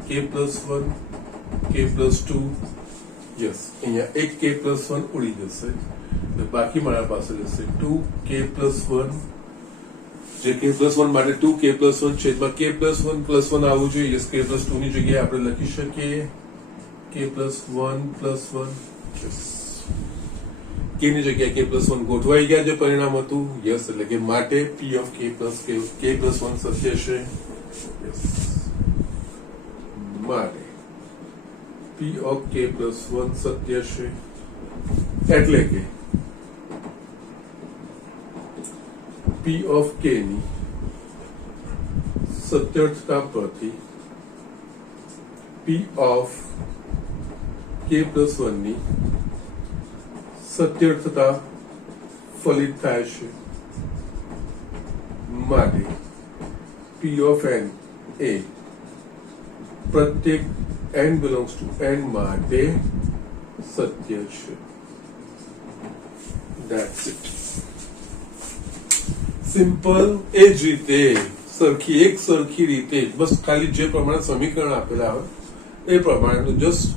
k plus 1 k plus 2. Yes, અહીંયા એક k પ્લસ 1 ઉડી જશે એટલે બાકી મારા પાસે રહેશે 2k પ્લસ 1, જે k પ્લસ 1 માટે 2k પ્લસ 1 છેદમાં k પ્લસ 1 પ્લસ 1 આવવું જોઈએ. યસ, k પ્લસ 2 ની જગ્યાએ આપણે લખી શકીએ k plus 1 plus 1. Yes, k ની જગ્યાએ k પ્લસ 1 ગોઠવાઈ ગયા જે પરિણામ હતું. યસ, એટલે કે માટે p ઓફ k પ્લસ 1 સત્ય છે. યસ, માટે p ઓફ k પ્લસ 1 સત્ય છે એટલે કે p ઓફ k ની સત્યર્થતા પરથી p ઓફ k પ્લસ 1 ની સત્યર્થતા ફલિત થાય છે. માટે p ઓફ n એ પ્રત્યેક n belongs to n માટે સત્ય છે. That's it. સિમ્પલ. એ જ રીતે એક સરખી રીતે બસ ખાલી જે પ્રમાણે સમીકરણ આપેલા હોય એ પ્રમાણેનું જસ્ટ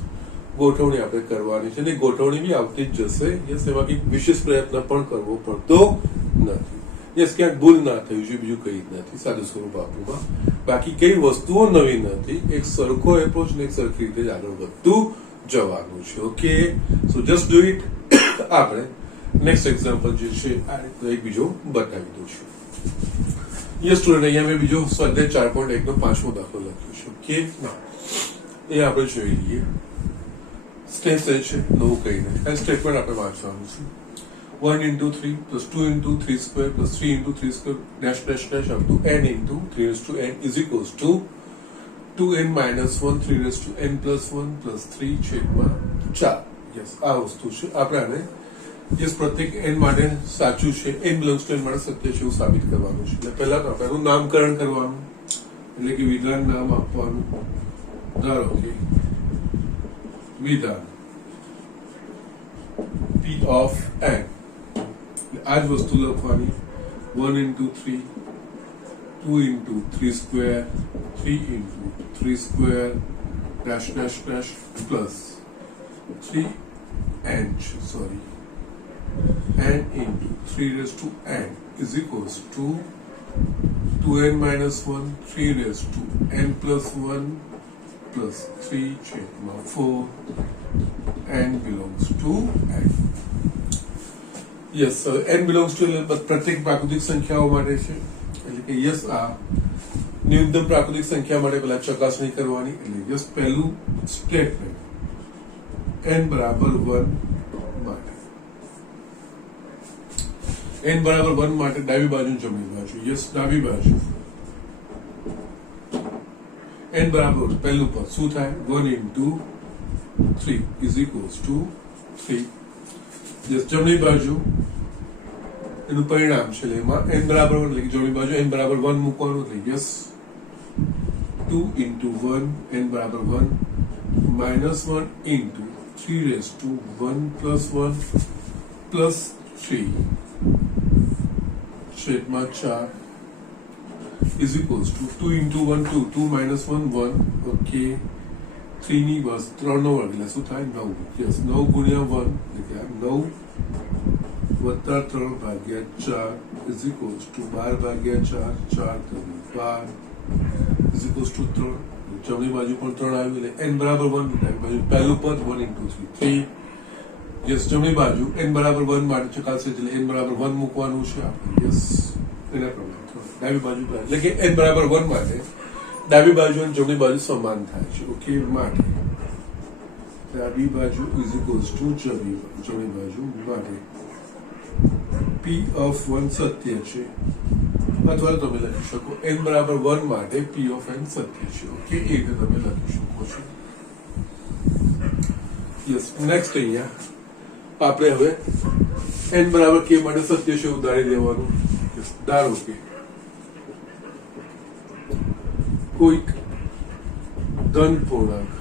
ગોઠવણી આપણે કરવાની છે અને ગોઠવણી બી આવતી જ જશે. યસ, એમાં કંઈક વિશેષ પ્રયત્ન પણ કરવો પડતો નથી. યસ, ક્યાંક ભૂલ ના થવી જોઈએ, બીજું કંઈ જ નથી સાદું સ્વરૂપ આપવામાં. બાકી કઈ વસ્તુઓ નવી નથી, એક સરખો એપ્રોચ ને એક સરખી રીતે જ આગળ વધતું જવાનું છે. Okay, so just do it. આપણે નેક્સ્ટ એક્ઝામ્પલ જે છે આ રીતે એક બીજો બતાવી દઉં છું. યસ સ્ટુડન્ટ, અહીંયા મેં બીજો સ્વાધ્યાય 4.1 નો 5મો દાખલો લખ્યો છે. ઓકે, ના એ આપણે જોઈ લઈએ. સ્ટેપ છે નવું કઈ નહીં, આ સ્ટેટમેન્ટ આપણે વાંચવાનું છે. 1 into 3 plus 2 into 3 square plus 3 into 3 square dash dash dash up to n into 3 raised to n is equals to 2n minus 1 3 raised to n plus 1 plus 3 છેદમાં 4. યસ, આ વસ્તુ છે. આપણે આને યસ પ્રત્યેક n માટે સાચું છે, n belongs to n માટે સત્ય છે એવું સાબિત કરવાનું છે. એટલે પહેલા તો આપણે એનું નામકરણ કરવાનું, એટલે કે વિધાન નામ આપવાનું. ધારો કે વિધાન p of n, આ જ વસ્તુ લખવાની. 1 into 3 2 into 3 square 3 into 3 square dash dash dash plus 3n into 3 raised to n is equals to 2n minus 1 3 raised to n plus 1 plus 3 છેદમાં 4 n belongs to n. Yes, n belongs to પ્રત્યેક પ્રાકૃતિક સંખ્યાઓ માટે છે. એટલે કે yes, આ ન્યૂનતમ પ્રાકૃતિક સંખ્યા માટે પેલા ચકાસણી કરવાની. એટલે યસ, પહેલું સ્ટેટમેન્ટ n બરાબર 1 n બરાબર 1 માટે ડાબી બાજુ જમણી બાજુ. યસ, ડાબી બાજુ n બરાબર પહેલું પદ શું થાય 1 into 3 is equals to 3. Yes, જમણી બાજુ એનું પરિણામ છે એમાં n બરાબર 1 એટલે કે જમણી બાજુ n બરાબર 1 મૂકવાનું એટલે યસ 2 into 1 n બરાબર 1 minus 1 into 3 raised to 1 plus 1 plus 3 છેદમાં 4 is equals to 2 into 1 2 2 minus 1 1 okay 3 ની બસ 3 નો વર્ગ એટલે શું થાય 9. યસ, 9 ગુણ્યા 1 એટલે કે 9 વત્તા 3 ભાગ્યા 4 is equals to 12 ભાગ્યા 4 4 3 12 is equals to 3. જમણી બાજુ પણ 3 આવ્યું એટલે n બરાબર 1 ડાબી બાજુ પહેલું પદ 1 into 3 3. યસ, જમણી બાજુ n બરાબર 1 માટે ચકાસે એટલે n બરાબર 1 મૂકવાનું છે આપણે. યસ, એના પ્રમાણે ડાબી બાજુ એટલે કે n બરાબર 1 માટે ડાબી બાજુ અને જમણી બાજુ સમાન થાય છે. ઓકે, માટે ડાબી બાજુ ઇઝ ઇક્વલ્સ ટુ જમણી બાજુ માટે p of 1 સત્ય છે, અથવા તમે લખી શકો n બરાબર 1 માટે p of n સત્ય છે. ઓકે, એ રીતે તમે લખી શકો છો. યસ, નેક્સ્ટ અહીંયા આપણે હવે n બરાબર k માટે સત્ય છે ઉધારી દેવાનું. ધારો કે કોઈક ધન પૂર્ણાંક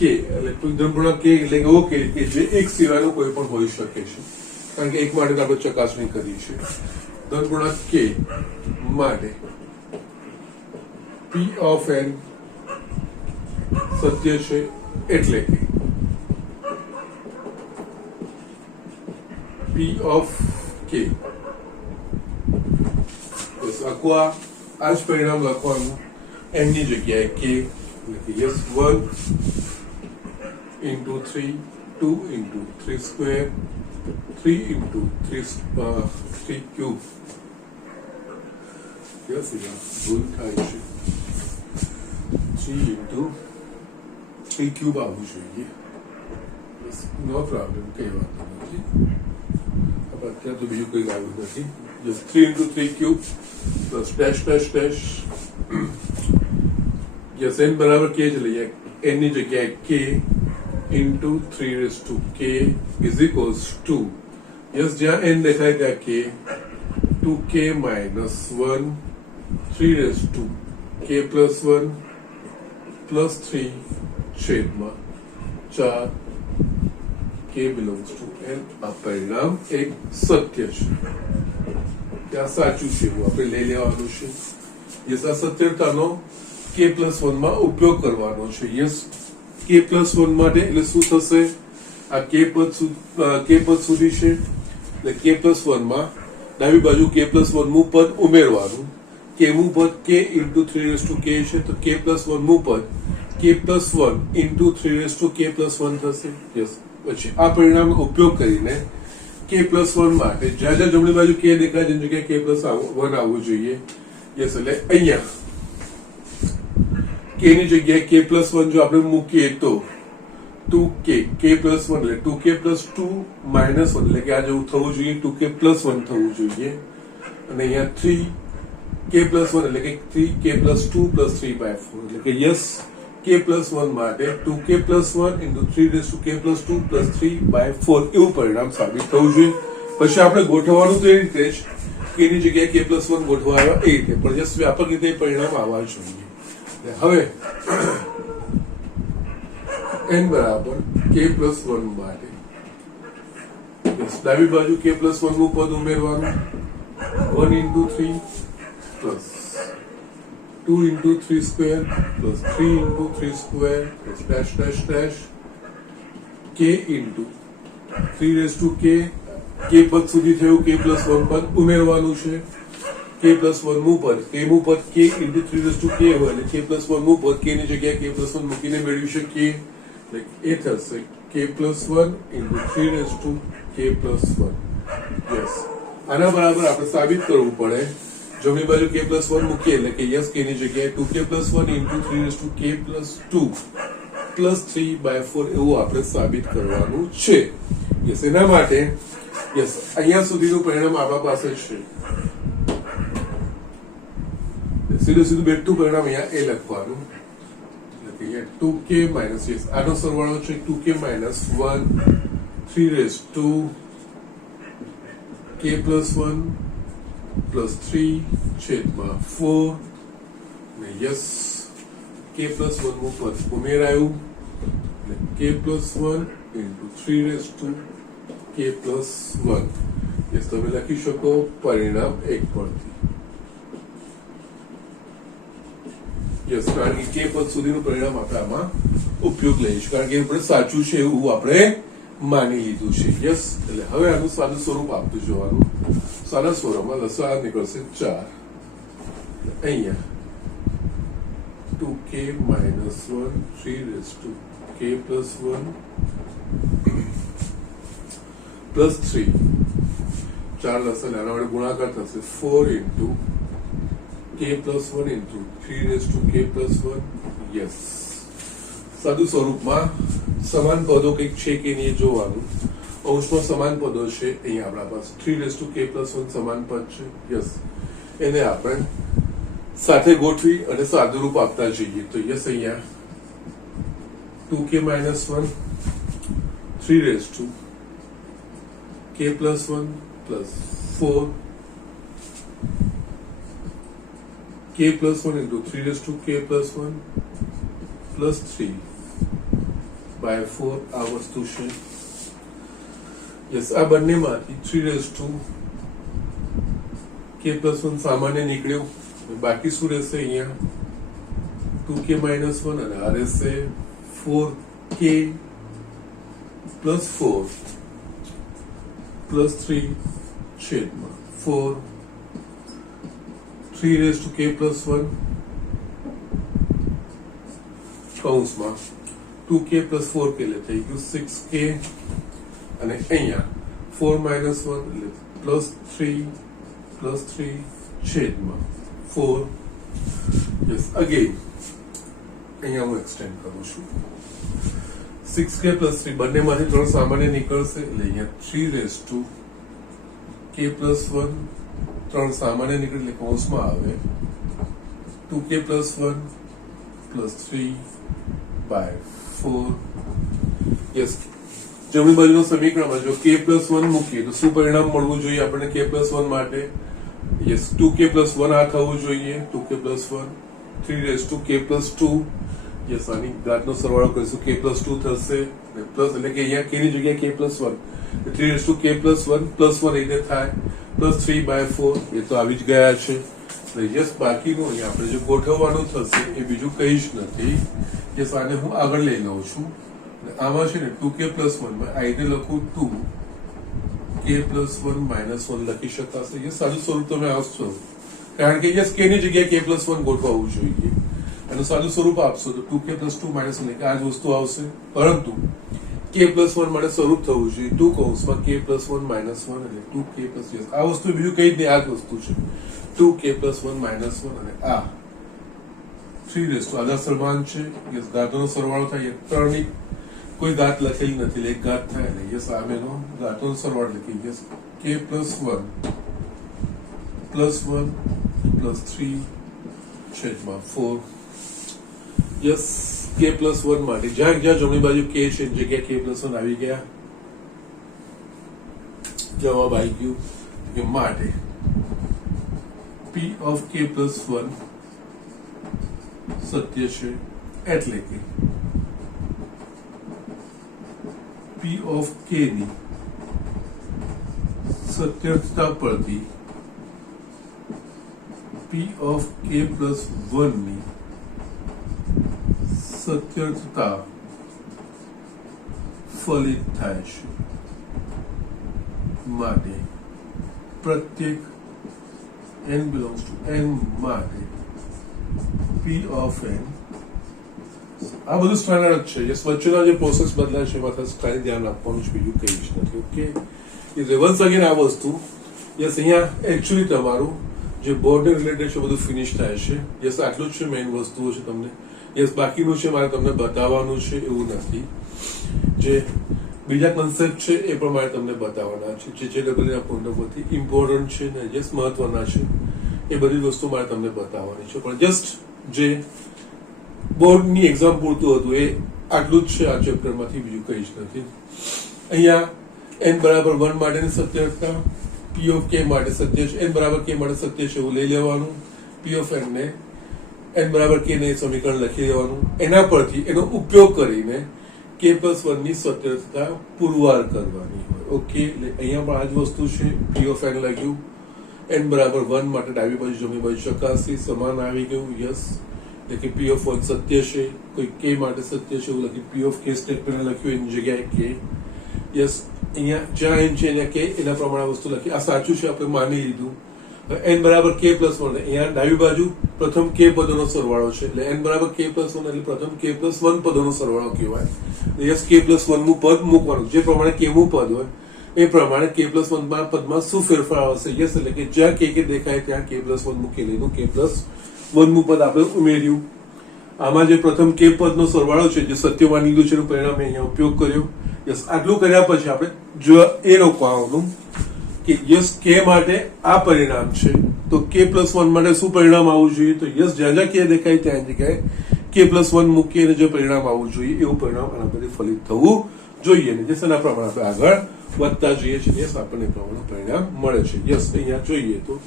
કે એટલે કોઈ ધન પૂર્ણાંક કે એટલે એવો કે જે એક સિવાયનો કોઈ પણ હોઈ શકે છે, કારણ કે એક માટે આપણે ચકાસણી કરી છે. ધન પૂર્ણાંક કે માટે p of n સત્ય છે એટલે કે p of k આ જ પરિણામ લખવાનું n ની જગ્યાએ k એટલે yes 1 into 3 2 into 3 square 3 into 3 cube. Yes, ભૂલ થાય છે 3 into 3 cube આવવું જોઈએ. નો પ્રોબ્લેમ, કઈ વાંધો નથી. અત્યારે તો બીજું કઈ આવ્યું નથી. Just 3 into 3 cube plus dash dash dash. Yes, n बराबर k चलिए n ની જગ્યાએ k into 3 raised to k is equals to yes जहाँ n देखाए ત્યાં k 2k minus 1 3 raised to k plus 1 plus 3 છેદમાં 4 k belongs to n. આ પરિણામ એક સત્ય છે, ત્યાં સાચું છે એવું આપણે લઈ લેવાનું છે. યસ, આ સત્યતાનો k plus 1 માં ઉપયોગ કરવાનો છે. યસ, k plus 1 માટે એટલે શું થશે, આ k પદ સુધી છે એટલે k plus 1 માં ડાબી બાજુ k plus 1 મું પદ ઉમેરવાનું. k મું પદ k into 3 raised to k છે તો k plus 1 મું પદ k plus 1 into 3 raised to k plus 1 થશે. યસ, પછી આ પરિણામનો ઉપયોગ કરીને k plus 1 માટે જ્યાં જ્યાં જમણી બાજુ k દેખાય તેની જગ્યાએ k plus 1 આવવું જોઈએ. યસ, એટલે અહીંયા k ની જગ્યાએ k plus 1 જો આપણે મૂકીએ તો 2k k plus 1 એટલે 2k plus 2 minus 1 એટલે કે આ જેવું થવું જોઈએ 2k plus 1 થવું જોઈએ. અને અહીંયા 3k plus 1 એટલે કે 3k plus 2 plus 3 by 4 એટલે કે યસ k plus 1 માટે 2k plus 1 into 3 raised to k plus 2 plus 3 by 4 એવું પરિણામ સાબિત થવું જોઈએ. પછી આપણે ગોઠવવાનું તો એ રીતે જ k ની જગ્યાએ k plus 1 ગોઠવા આવ્યા એ રીતે, પણ જસ્ટ વ્યાપક રીતે પરિણામ આવવા જોઈએ. હવે n બરાબર k plus 1 માટે ડાબી બાજુ k plus 1 નું પદ ઉમેરવાનું 1 into 3 plus 2 into 3 square plus 3 into 3 square plus dash dash dash k into 3 raised to k પદ સુધી થયું k plus 1 પદ ઉમેરવાનું છે. k plus 1 મું પદ k into 3 raised to k હોય એટલે k plus 1 મું પદ k ની જગ્યાએ k plus 1 મૂકીને મેળવી શકીએ. એ થશે k plus 1 into 3 raised to k plus 1. Yes, આના બરાબર આપણે સાબિત કરવું પડે. જમણી બાજુ k plus 1 મૂકીએ એટલે કે યસ k ની જગ્યાએ 2k plus 1 into 3 raised to k plus 2 plus 3 by 4 એવું આપણે સાબિત કરવાનું છે. યસ એના માટે યસ અહીંયા સુધીનું પરિણામ આપણા પાસે છે. સીધું સીધું બેઠું પરિણામ અહીંયા એ લખવાનું. 2k માઇનસ યસ આનો સરવાળો છે 2k minus 1 3 raise to k plus 1 plus 3 છેદમાં 4 ને યસ k પ્લસ 1 નું પદ ઉમેરાયું એટલે k plus 1 into 3 raise to k plus 1 yes તમે લખી શકો પરિણામ 1 પરથી. યસ કારણ કે k પદ સુધીનું પરિણામ આપણે આમાં ઉપયોગ લઈશું કારણ કે આપણે સાચું છે એવું આપણે માની લીધું છે. યસ એટલે હવે આનું સાદું સ્વરૂપ આપતું જવાનું. સાદા સ્વરૂપમાં લસાઅ નીકળશે 4 અહીંયા 2k minus 1 3 raised to k plus 1 plus 3 4 લસા આના વડે ગુણાકાર થશે 4 into k plus 1 into 3 raised to k plus 1 yes સાદું સ્વરૂપમાં સમાન પદો કંઈક છે કે નહીં જોવાનું. અંશમાં સમાન પદો છે અહીંયા આપણા પાસે 3 raised to k plus 1 સમાન પદ છે. યસ એને આપણે સાથે ગોઠવી અને સાદું રૂપ આપતા જઈએ તો યસ અહીંયા 2k minus 1 3 raised to k plus 1 plus 4 k plus 1 into 3 raised to k plus 1 plus 3 by 4 આ વસ્તુ છે. યસ આ બંનેમાંથી 3 raised to k plus 1 સામાન્ય નીકળ્યું બાકી શું રહેશે અહીંયા 2k minus 1 અને આ રહેશે 4k plus 4 plus 3 છેદમાં 4 3 raised to k plus 1 કૌંસમાં 2k plus 4k એટલે થઈ ગયું 6k અને અહીંયા 4 minus 1 એટલે plus 3 છેદમાં 4 યસ અગેન અહીંયા હું એક્સટેન્ડ કરું છું 6k plus 3 બંનેમાંથી 3 સામાન્ય નીકળશે એટલે અહીંયા 3 raised to k plus 1 3 સામાન્ય નીકળે એટલે કૌંસમાં આવે 2k plus 1 plus 3 by 4 yes જમણી બાજુનું સમીકરણમાં જો k plus 1 મૂકીએ તો શું પરિણામ મળવું જોઈએ આપણને k plus 1 માટે યસ 2k plus 1 આ થવું જોઈએ 2k plus 1 3 raised to k plus 2 yes આની ઘાતનો સરવાળો કરીશું k plus 2 થશે પ્લસ એટલે કે અહીંયા k ની જગ્યાએ k plus 1 3 raised to k plus 1 plus 1 રીતે થાય plus 3 by 4 એ તો આવી જ ગયા છે એટલે યસ બાકીનું અહીંયા આપણે જે ગોઠવવાનું થશે એ બીજું કંઈ જ નથી. યસ આને હું આગળ લઈ લઉં છું આમાં છે ને 2k plus 1 માં આ રીતે લખું 2k plus 1 minus 1 લખી શકાશે. યસ સાદું સ્વરૂપ તમે આપશો કારણ કે યસ k ની જગ્યાએ k plus 1 ગોઠવવું જોઈએ અને સાદું સ્વરૂપ આપશો તો 2k plus 2 minus 1 આ જ વસ્તુ આવશે પરંતુ k plus 1 માટે સ્વરૂપ થવું જોઈએ 2 કૌંસમાં k plus 1 minus 1 એટલે 2k plus યસ આ વસ્તુ બીજું કંઈ જ નહીં આ જ વસ્તુ છે 2k plus 1 minus 1 અને આ 3 raised to આના સમાન છે યસ ઘાતોનો સરવાળો થાય 3 ની કોઈ ઘાત લખેલી નથી એટલે એક ઘાત થાય એટલે યસ આમેનો ઘાતોનો સરવાળો લખી yes k plus 1 plus 1 plus 3 છેદમાં 4 યસ k plus 1 માટે જ્યાં જ્યાં જમણી બાજુ k છે એની જગ્યાએ k plus 1 આવી ગયા જવાબ આવી ગયું કે માટે p of k plus 1 સત્ય છે એટલે કે p of k ની સત્યતા પરથી p of k plus 1 ની સત્યતા ફલિત થાય છે માટે પ્રત્યેક n belongs to n માટે p of n આ બધું સ્ટાન્ડર્ડ છે જે વચ્ચેના જે પ્રોસેસ બદલાય છે એમાં ખાલી ધ્યાન આપવાનું છે બીજું કંઈ જ નથી. ઓકે એ વન્સ અગેન આ વસ્તુ યસ અહીંયા એકચ્યુઅલી તમારું જે બોર્ડને રિલેટેડ છે બધું ફિનિશ થાય છે. યસ આટલું જ છે મેઇન વસ્તુઓ છે તમને યસ બાકીનું છે મારે તમને બતાવવાનું છે એવું નથી. જે બીજા કન્સેપ્ટ છે એ પણ મારે તમને બતાવવાના છે જે JEE ના પોઈન્ટ ઓફ વ્યૂથી ઇમ્પોર્ટન્ટ છે ને જસ્ટ મહત્વના છે એ બધી વસ્તુ મારે તમને બતાવવાની છે પણ જસ્ટ જે બોર્ડની એક્ઝામ પૂરતું હતું એ આટલું જ છે આ ચેપ્ટરમાંથી બીજું કંઈ જ નથી અહીંયા n બરાબર 1 માટેની સત્યતા p ઓફ k માટે સત્ય છે n બરાબર k માટે સત્ય છે એવું લઈ લેવાનું p ઓફ n ને n બરાબર k ને સમીકરણ લખી દેવાનું એના પરથી એનો ઉપયોગ કરીને k પ્લસ 1 ની સત્યતા પુરવાર કરવાની હોય ઓકે એટલે અહીંયા પણ આ જ વસ્તુ છે p ઓફ n લખ્યું n બરાબર 1 માટે ડાબી બાજુ જમણી બાજુ ચકાસી સમાન આવી ગયું યસ એટલે કે p ઓફ 1 સત્ય છે કોઈ k માટે સત્ય છે એવું લખી p ઓફ k સ્ટેટમેન્ટ લખ્યું એની જગ્યાએ k યસ અહીંયા જ્યાં n છે અહીંયા k એના પ્રમાણે વસ્તુ લખી આ સાચું છે આપણે માની લીધું n બરાબર k પ્લસ 1 અહીંયા ડાબી બાજુ પ્રથમ k પદોનો સરવાળો છે એટલે n બરાબર k પ્લસ 1 એટલે પ્રથમ k પ્લસ 1 પદોનો સરવાળો કહેવાય યસ k પ્લસ 1 નું પદ મૂકવાનું જે પ્રમાણે k નું પદ હોય એ પ્રમાણે k પ્લસ 1 ના પદમાં શું ફેરફાર આવશે યસ એટલે કે જ્યાં k દેખાય ત્યાં k પ્લસ 1 મૂકેલું k પ્લસ 1 નું પદ આપણે ઉમેર્યું આમાં જે પ્રથમ k પદનો સરવાળો છે જે સત્ય માની લીધું છે એનું પરિણામ અહીંયા ઉપયોગ કર્યો યસ આટલું કર્યા પછી આપણે જો એ રોકવાનું કે યસ k માટે આ પરિણામ છે તો k પ્લસ 1 માટે શું પરિણામ આવવું જોઈએ તો યસ જ્યાં જ્યાં k દેખાય ત્યાં જગ્યાએ k પ્લસ 1 મૂકીએ અને જે પરિણામ આવવું જોઈએ એવું પરિણામ આના પરથી ફલિત થવું જોઈએ ને જે એના પ્રમાણે આપણે આગળ વધતા જઈએ છીએ યસ આપણને પ્રમાણે પરિણામ મળે છે યસ અહીંયા જોઈએ તો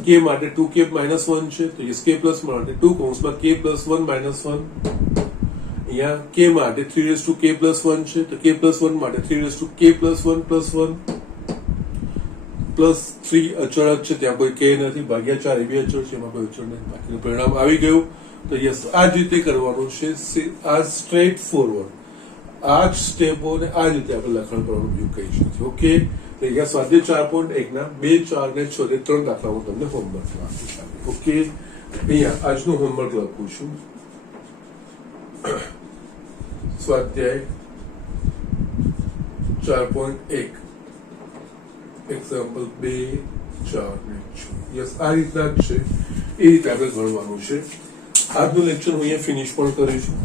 k માટે 2k minus 1 છે તો યસ k પ્લસ માટે 2 કૌંસમાં k પ્લસ 1 minus 1 અહીંયા k માટે 3 raised to k plus 1 છે તો k plus 1 માટે 3 raised to k plus 1 plus 1 plus 3 અચળ છે ત્યાં કોઈ k નથી ભાગ્યા 4 એ બી અચળ છે એમાં કોઈ અચળ નથી બાકીનું પરિણામ આવી ગયું તો યસ આ જ રીતે કરવાનું છે આ સ્ટ્રેટ ફોરવર્ડ આ જ સ્ટેપોને આ જ રીતે આપણે લખાણ કરવાનું બીજું કહી શકીએ ઓકે તો અહીંયા સ્વાધ્યાય 4.1 ના 2 4 ને 6 3 દાખલા હું તમને હોમવર્ક આપીશ ઓકે અહીંયા આજનું હોમવર્ક લખું છું સ્વાધ્યાય 4.1 એક્ઝામ્પલ 2 4 ને 6 યસ આ રીતના જ છે એ રીતે આપણે ગણવાનું છે આજનું લેક્ચર હું અહીંયા ફિનિશ પણ કરીશું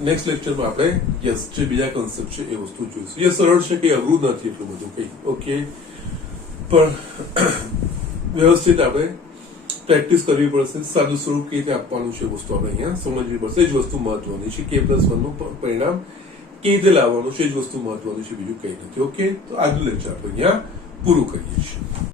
નેક્સ્ટ લેક્ચરમાં આપણે યસ જે બીજા કન્સેપ્ટ છે એ વસ્તુ જોઈશું એ સરળ છે કે અઘરું નથી એટલું બધું કંઈ ઓકે પણ વ્યવસ્થિત આપણે પ્રેક્ટિસ કરવી પડશે સાદું સ્વરૂપ કેવી રીતે આપવાનું છે વસ્તુ આપણે અહીંયા સમજવી પડશે એ જ વસ્તુ મહત્વની છે k પ્લસ 1 નું પરિણામ કેવી રીતે લાવવાનું છે એ જ વસ્તુ મહત્વની છે બીજું કંઈ નથી ઓકે તો આજનું લેક્ચર આપણે અહીંયા પૂરું કરીએ છીએ